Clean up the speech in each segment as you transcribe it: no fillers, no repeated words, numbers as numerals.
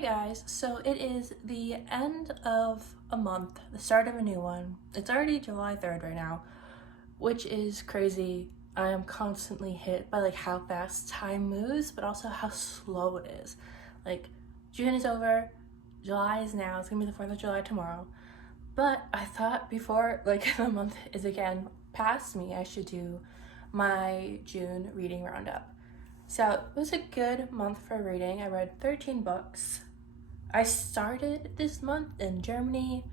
Hey guys, so it is the end of a month, the start of a new one. It's already July 3rd right now, which is crazy. I am constantly hit by how fast time moves, but also how slow it is. Like June is over, July is now, it's gonna be the 4th of July tomorrow. But I thought before the month is again past me, I should do my June reading roundup. So it was a good month for reading. I read 13 books. I started this month in Germany,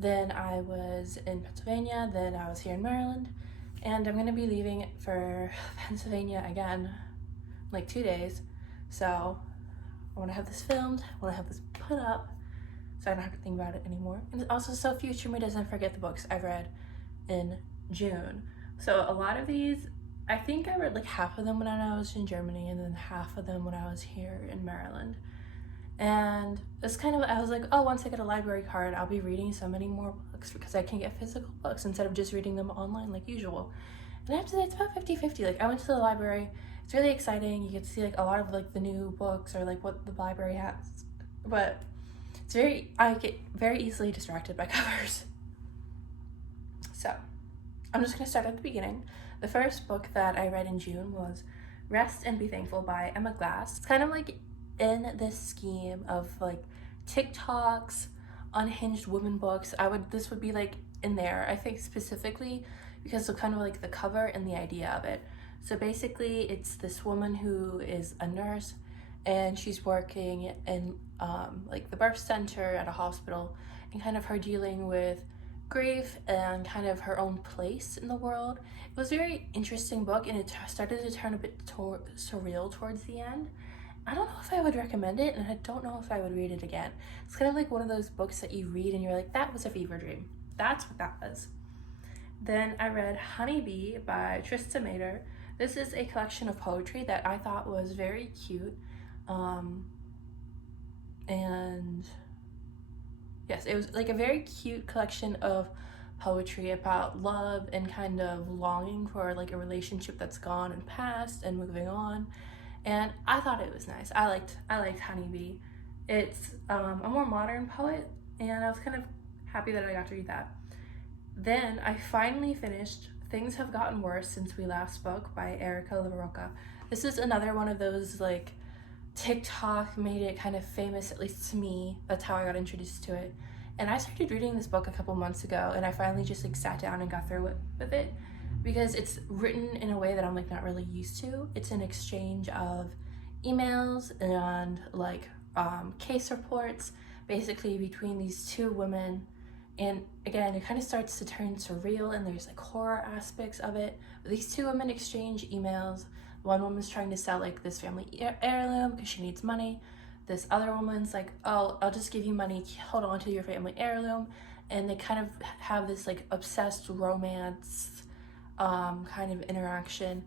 then I was in Pennsylvania, then I was here in Maryland, and I'm gonna be leaving for Pennsylvania again in like 2 days. So I wanna have this filmed, I wanna have this put up, so I don't have to think about it anymore. And also so future me doesn't forget the books I've read in June. So a lot of these, I think I read like half of them when I was in Germany and then half of them when I was here in Maryland. And it's kind of, I was like, oh, once I get a library card, I'll be reading so many more books because I can get physical books instead of just reading them online like usual. And I have to say, it's about 50-50. Like, I went to the library, it's really exciting. You get to see like a lot of like the new books or like what the library has. But I get very easily distracted by covers. So, I'm just gonna start at the beginning. The first book that I read in June was Rest and Be Thankful by Emma Glass. It's kind of like in this scheme of like TikToks, unhinged women books. This would be like in there, I think, specifically because of kind of like the cover and the idea of it. So basically it's this woman who is a nurse and she's working in like the birth center at a hospital, and kind of her dealing with grief and kind of her own place in the world. It was a very interesting book, and it started to turn a bit surreal towards the end. I don't know if I would recommend it, and I don't know if I would read it again. It's kind of like one of those books that you read and you're like, that was a fever dream. That's what that was. Then I read Honeybee by Trista Mater. This is a collection of poetry that I thought was very cute. And yes, it was like a very cute collection of poetry about love and kind of longing for like a relationship that's gone and passed and moving on. And I thought it was nice. I liked Honeybee. It's a more modern poet, and I was kind of happy that I got to read that. Then I finally finished Things Have Gotten Worse Since We Last Spoke by Erica LaRocca. This is another one of those like TikTok made it kind of famous, at least to me. That's how I got introduced to it. And I started reading this book a couple months ago, and I finally just like sat down and got through it with it because it's written in a way that I'm like not really used to. It's an exchange of emails and like case reports basically between these two women. And again, it kind of starts to turn surreal, and there's like horror aspects of it. But these two women exchange emails. One woman's trying to sell like this family heirloom because she needs money. This other woman's like, oh, I'll just give you money, hold on to your family heirloom. And they kind of have this like obsessed romance kind of interaction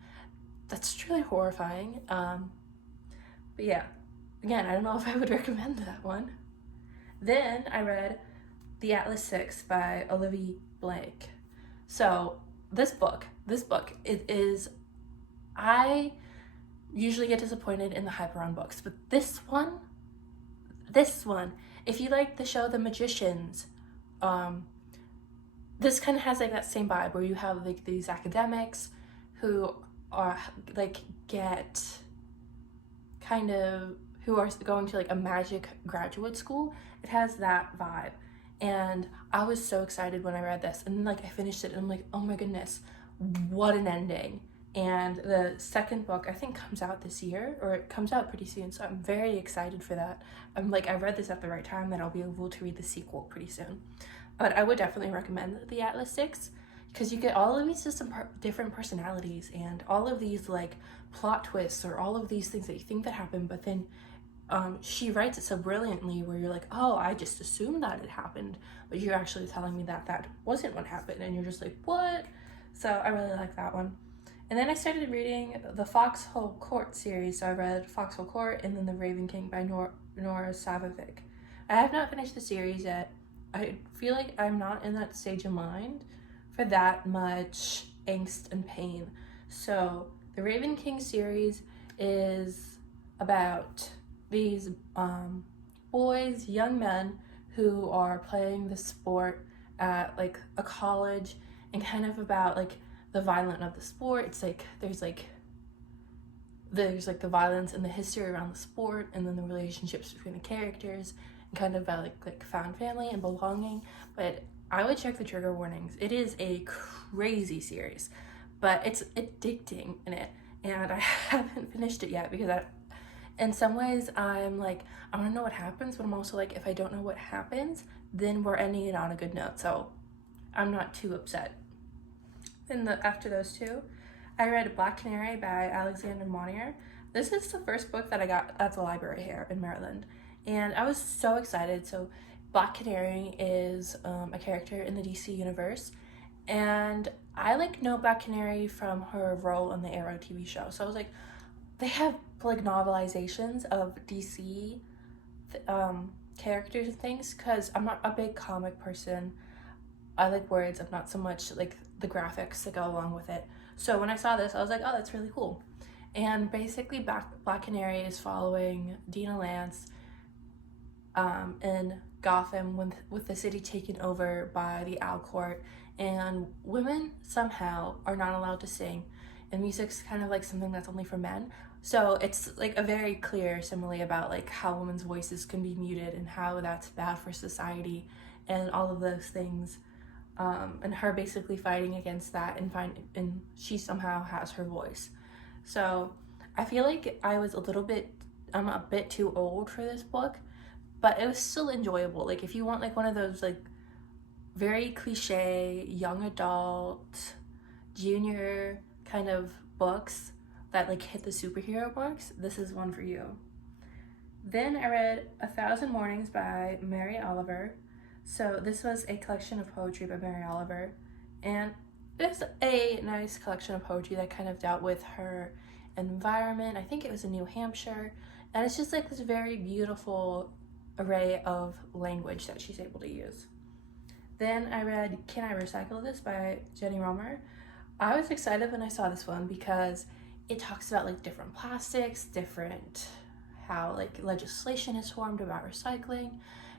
that's truly horrifying. But yeah, again, I don't know if I would recommend that one. Then I read The Atlas 6 by Olivia Blake. So this book, it is, I usually get disappointed in the hype around books, but this one, if you like the show The Magicians, this kind of has like that same vibe where you have like these academics who are like who are going to like a magic graduate school. It has that vibe. And I was so excited when I read this, and then like I finished it and I'm like, oh my goodness, what an ending. And the second book I think comes out this year, or it comes out pretty soon, so I'm very excited for that. I'm like, I read this at the right time, that I'll be able to read the sequel pretty soon. But I would definitely recommend The Atlas 6 because you get all of these different personalities and all of these like plot twists or all of these things that you think that happen, but then she writes it so brilliantly where you're like, oh, I just assumed that it happened, but you're actually telling me that that wasn't what happened, and you're just like, what? So I really like that one. And then I started reading the Foxhole Court series. So I read Foxhole Court and then The Raven King by Nora Savovic. I have not finished the series yet. I feel like I'm not in that stage of mind for that much angst and pain. So the Raven King series is about these boys, young men who are playing the sport at like a college, and kind of about like the violence of the sport. It's like there's like the violence and the history around the sport, and then the relationships between the characters, and kind of about like found family and belonging. But I would check the trigger warnings. It is a crazy series, but it's addicting in it, and I haven't finished it yet because in some ways I'm like, I want to know what happens, but I'm also like, if I don't know what happens, then we're ending it on a good note, so I'm not too upset. And after those two, I read Black Canary by Alexander Monnier. This is the first book that I got at the library here in Maryland, and I was so excited. So Black Canary is a character in the DC universe, and I like know Black Canary from her role on the Arrow TV show. So I was like, they have like novelizations of DC characters and things, because I'm not a big comic person. I like words. I'm not so much like the graphics that go along with it. So when I saw this, I was like, oh, that's really cool. And basically, Black Canary is following Dina Lance in Gotham with the city taken over by the Owl Court, and women somehow are not allowed to sing, and music's kind of like something that's only for men. So it's like a very clear simile about like how women's voices can be muted and how that's bad for society and all of those things. And her basically fighting against that, and she somehow has her voice. So I feel like I'm a bit too old for this book, but it was still enjoyable. Like if you want like one of those like very cliche young adult junior kind of books that like hit the superhero marks, this is one for you. Then I read A Thousand Mornings by Mary Oliver. So this was a collection of poetry by Mary Oliver, and it's a nice collection of poetry that kind of dealt with her environment. I think it was in New Hampshire, and it's just like this very beautiful array of language that she's able to use. Then I read Can I Recycle This by Jenny Romer. I was excited when I saw this one because it talks about like different plastics, how like legislation is formed about recycling.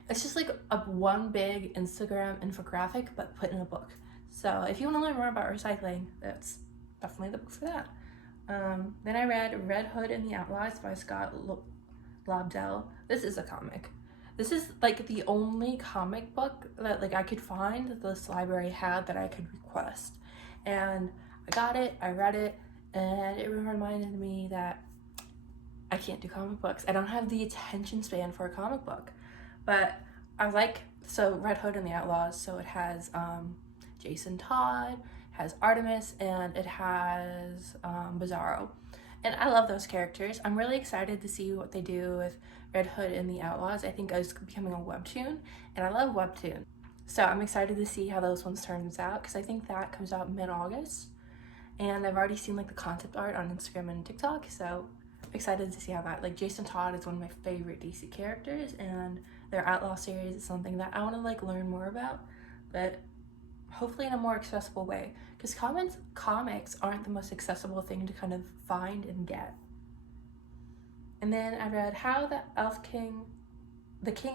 It's just like one big Instagram infographic, but put in a book. So if you want to learn more about recycling, that's definitely the book for that. Then I read Red Hood and the Outlaws by Scott Lobdell. This is a comic. This is like the only comic book that like I could find that this library had that I could request. And I got it, I read it, and it reminded me that I can't do comic books. I don't have the attention span for a comic book. But I like, so Red Hood and the Outlaws, so it has Jason Todd, has Artemis, and it has Bizarro. And I love those characters. I'm really excited to see what they do with Red Hood and the Outlaws. I think it's becoming a webtoon, and I love webtoon. So I'm excited to see how those ones turns out, because I think that comes out mid-August. And I've already seen like the concept art on Instagram and TikTok, so excited to see how that, like Jason Todd is one of my favorite DC characters, and their Outlaw series is something that I want to like learn more about, but hopefully in a more accessible way, because comics aren't the most accessible thing to kind of find and get. And then I read How the King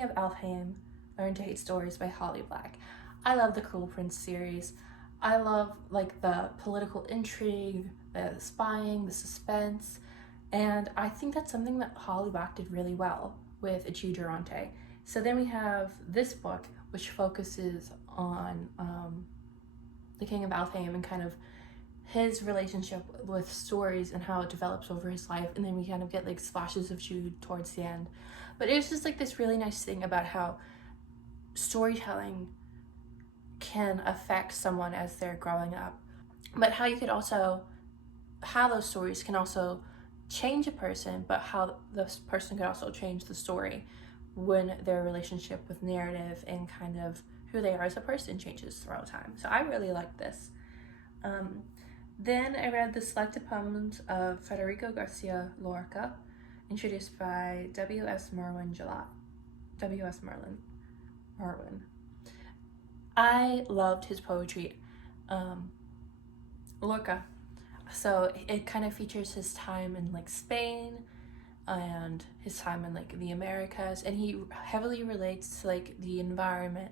of Elfhame Learned to Hate Stories by Holly Black. I love the Cruel Prince series. I love like the political intrigue, the spying, the suspense, and I think that's something that Holly Black did really well with Achieve Durante. So then we have this book, which focuses on the King of Elfhame and kind of his relationship with stories and how it develops over his life, and then we kind of get like splashes of Jude towards the end. But it was just like this really nice thing about how storytelling can affect someone as they're growing up, but how those stories can also change a person, but how this person could also change the story when their relationship with narrative and kind of who they are as a person changes throughout time. So I really liked this. Then I read the selected poems of Federico Garcia Lorca, introduced by W.S. Merwin. I loved his poetry. Lorca. So it kind of features his time in like Spain, and his time in like the Americas, and he heavily relates to like the environment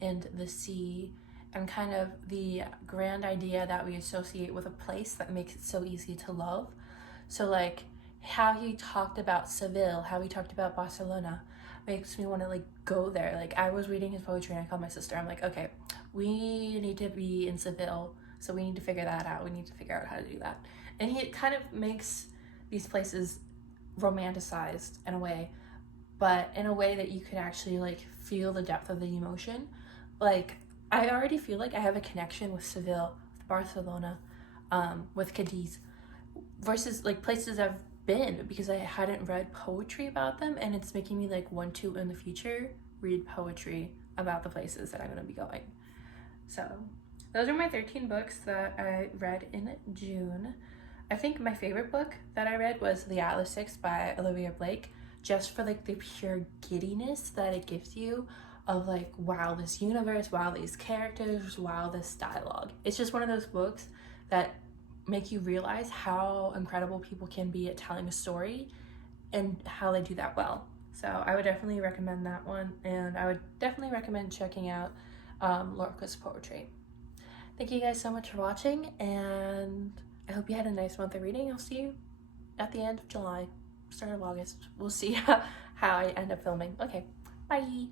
and the sea and kind of the grand idea that we associate with a place that makes it so easy to love. So like how he talked about Seville, how he talked about Barcelona makes me want to like go there. Like I was reading his poetry and I called my sister. I'm like, okay, we need to be in Seville, so we need to figure that out. We need to figure out how to do that. And he kind of makes these places romanticized in a way, but in a way that you can actually like feel the depth of the emotion. Like I already feel like I have a connection with Seville, with Barcelona, with Cadiz, versus like places I've been because I hadn't read poetry about them, and it's making me like want to in the future read poetry about the places that I'm going to be going. So those are my 13 books that I read in June. I think my favorite book that I read was The Atlas Six by Olivia Blake, just for like the pure giddiness that it gives you of like, wow, this universe, wow, these characters, wow, this dialogue. It's just one of those books that make you realize how incredible people can be at telling a story and how they do that well. So I would definitely recommend that one, and I would definitely recommend checking out Lorca's poetry. Thank you guys so much for watching, and I hope you had a nice month of reading. I'll see you at the end of July, start of August. We'll see how I end up filming. Okay, bye.